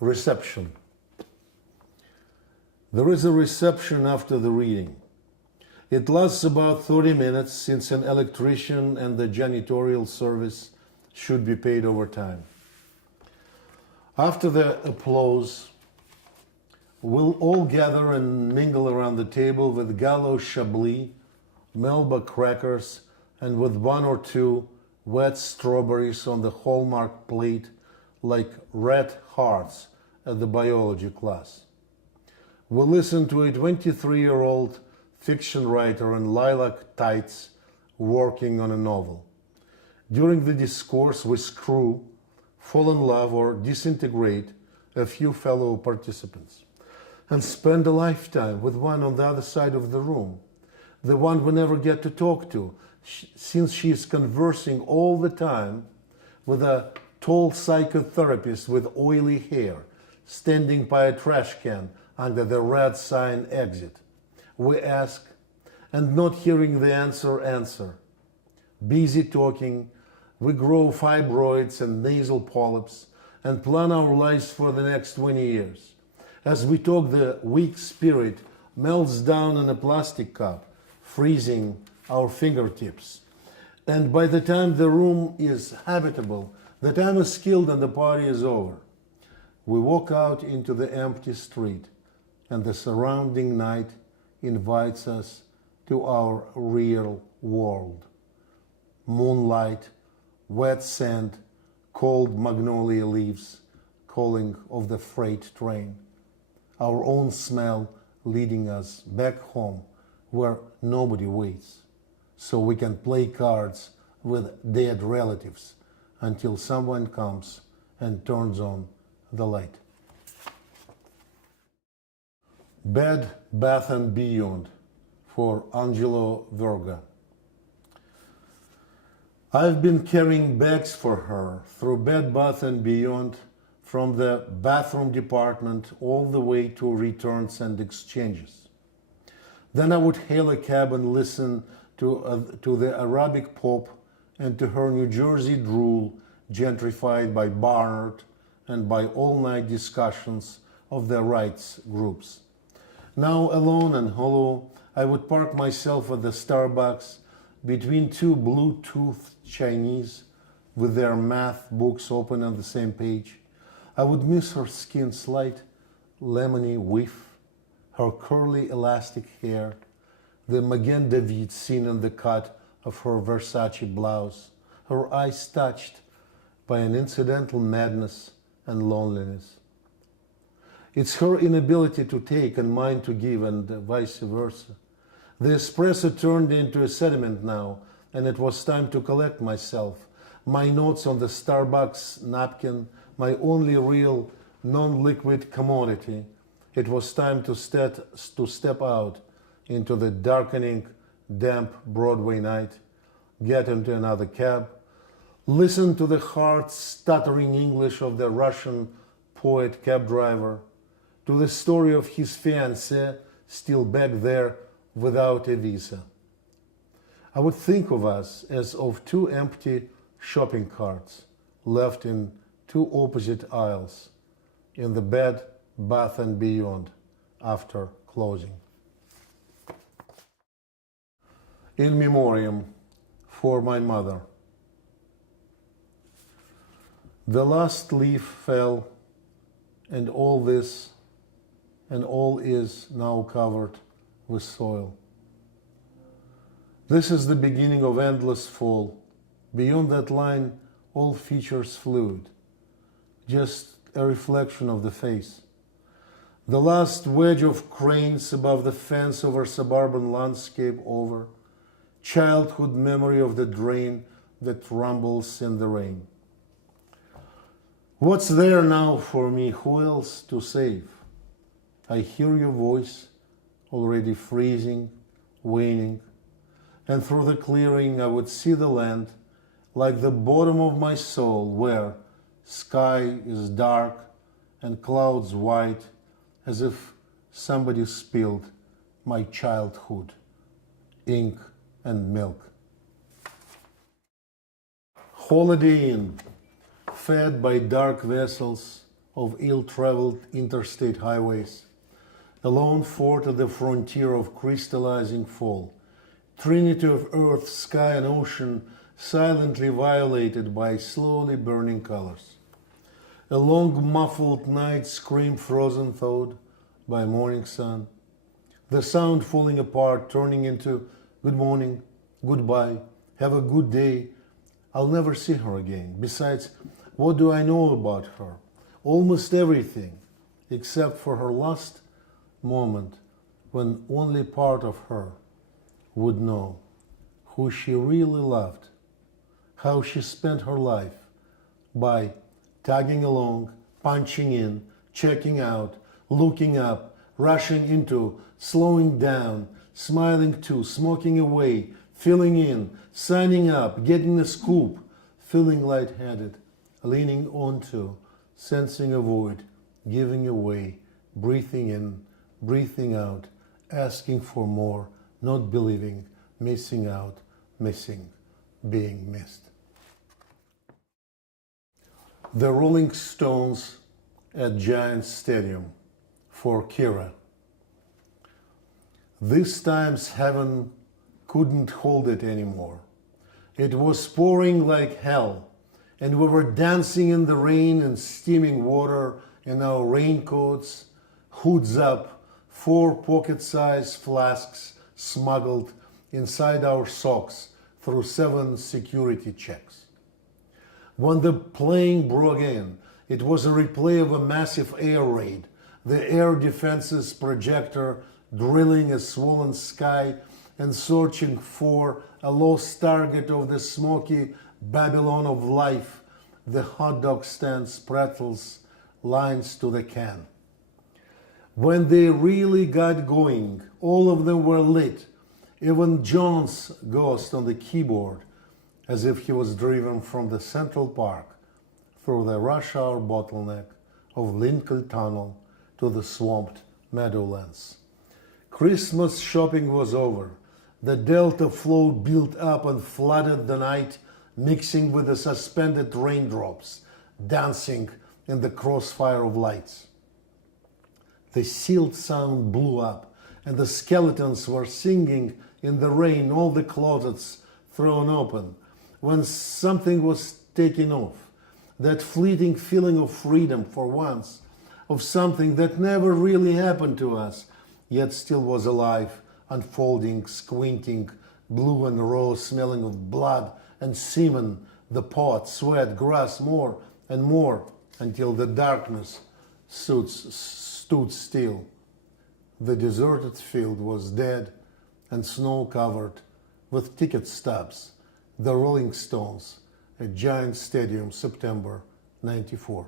Reception. There is a reception after the reading. It lasts about 30 minutes since an electrician and the janitorial service should be paid overtime. After the applause, we'll all gather and mingle around the table with Gallo Chablis, Melba crackers, and with one or two wet strawberries on the Hallmark plate like red hearts at the biology class. We'll listen to a 23-year-old fiction writer in lilac tights working on a novel. During the discourse, we screw, fall in love, or disintegrate a few fellow participants and spend a lifetime with one on the other side of the room, the one we never get to talk to, since she is conversing all the time with a tall psychotherapist with oily hair standing by a trash can under the red sign exit. We ask, and not hearing the answer. Busy talking, we grow fibroids and nasal polyps and plan our lives for the next 20 years. As we talk, the weak spirit melts down in a plastic cup, freezing our fingertips. And by the time the room is habitable, the time is killed and the party is over. We walk out into the empty street, and the surrounding night invites us to our real world. Moonlight, wet sand, cold magnolia leaves calling of the freight train. Our own smell leading us back home where nobody waits, so we can play cards with dead relatives until someone comes and turns on the light. Bed, Bath and Beyond for Angelo Verga. I've been carrying bags for her through Bed, Bath and Beyond, from the bathroom department all the way to returns and exchanges. Then I would hail a cab and listen to the Arabic pop and to her New Jersey drool, gentrified by Barnard and by all-night discussions of the rights groups. Now, alone and hollow, I would park myself at the Starbucks between two Bluetooth Chinese with their math books open on the same page. I would miss her skin's slight lemony whiff, her curly elastic hair, the Magen David seen in the cut of her Versace blouse, her eyes touched by an incidental madness and loneliness. It's her inability to take and mine to give, and vice versa. The espresso turned into a sediment now, and it was time to collect myself. My notes on the Starbucks napkin, my only real non-liquid commodity. It was time to step out into the darkening, damp Broadway night, get into another cab, listen to the hard, stuttering English of the Russian poet cab driver, to the story of his fiancée still back there without a visa. I would think of us as of two empty shopping carts left in two opposite aisles in the Bed, Bath and Beyond after closing. In memoriam for my mother. The last leaf fell, and all is now covered with soil. This is the beginning of endless fall. Beyond that line, all features fluid, just a reflection of the face. The last wedge of cranes above the fence over suburban landscape over, childhood memory of the drain that rumbles in the rain. What's there now for me? Who else to save? I hear your voice, already freezing, waning, and through the clearing I would see the land like the bottom of my soul, where sky is dark and clouds white, as if somebody spilled my childhood, ink and milk. Holiday Inn, fed by dark vessels of ill-traveled interstate highways, a lone fort at the frontier of crystallizing fall, trinity of earth, sky, and ocean silently violated by slowly burning colors. A long muffled night scream frozen thawed by morning sun. The sound falling apart, turning into good morning, goodbye, have a good day. I'll never see her again. Besides, what do I know about her? Almost everything, except for her last moment when only part of her would know who she really loved, how she spent her life by tagging along, punching in, checking out, looking up, rushing into, slowing down, smiling to, smoking away, filling in, signing up, getting the scoop, feeling lightheaded, leaning onto, sensing a void, giving away, breathing in, breathing out, asking for more, not believing, missing out, missing, being missed. The Rolling Stones at Giants Stadium for Kira. This time's heaven couldn't hold it anymore. It was pouring like hell, and we were dancing in the rain and steaming water in our raincoats, hoods up, 4 pocket-sized flasks smuggled inside our socks through 7 security checks. When the playing broke in, it was a replay of a massive air raid, the air defenses projector drilling a swollen sky and searching for a lost target of the smoky Babylon of life, the hot dog stands, pretzels, lines to the can. When they really got going, all of them were lit, even John's ghost on the keyboard, as if he was driven from the Central Park through the rush hour bottleneck of Lincoln Tunnel to the swamped Meadowlands. Christmas shopping was over. The Delta flow built up and flooded the night, mixing with the suspended raindrops, dancing in the crossfire of lights. The sealed sound blew up, and the skeletons were singing in the rain, all the closets thrown open, when something was taken off, that fleeting feeling of freedom for once, of something that never really happened to us, yet still was alive, unfolding, squinting, blue and raw, smelling of blood and semen, the pot, sweat, grass, more and more, until the darkness stood still. The deserted field was dead and snow-covered with ticket stubs. The Rolling Stones at Giants Stadium, September '94.